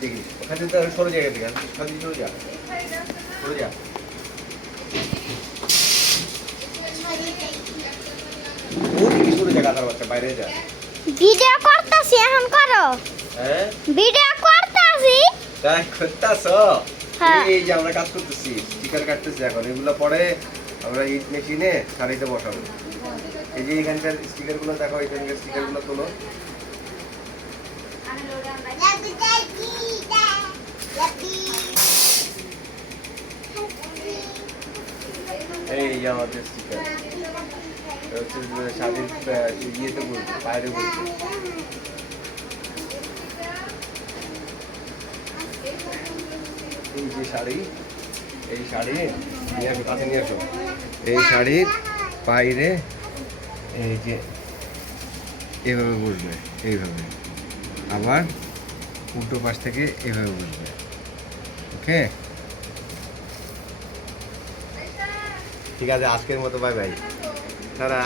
দেখি ওখানে তো সরে জায়গা থেকে সরে যা সরে যা সরে যা গাধার বাচ্চা বাইরে যা ভিডিও করতেছি এখন করো হ্যাঁ ভিডিও করতেছি তাই করতেছো হ্যাঁ এই যে আমরা কাজ করতেছি স্টিকার কাটতেছি এখন এগুলো পরে আমরা ইট মেশিনে শাড়িতে বসাবো এই যে এখানকার স্টিকারগুলো দেখো এখানকার স্টিকারগুলো তোলো এই যে আমাদের স্টিকার হচ্ছে শাড়ির ইয়েতে বলবো বাইরে বলবো এই যে শাড়ি এই শাড়ি নিয়ে আসো কাছে নিয়ে আসো এই শাড়ির বাইরে এই যে এভাবে বসবে এইভাবে আবার উল্টো পাশ থেকে এভাবে বসবে ওকে ঠিক আছে আজকের মতো বাই বাই তারা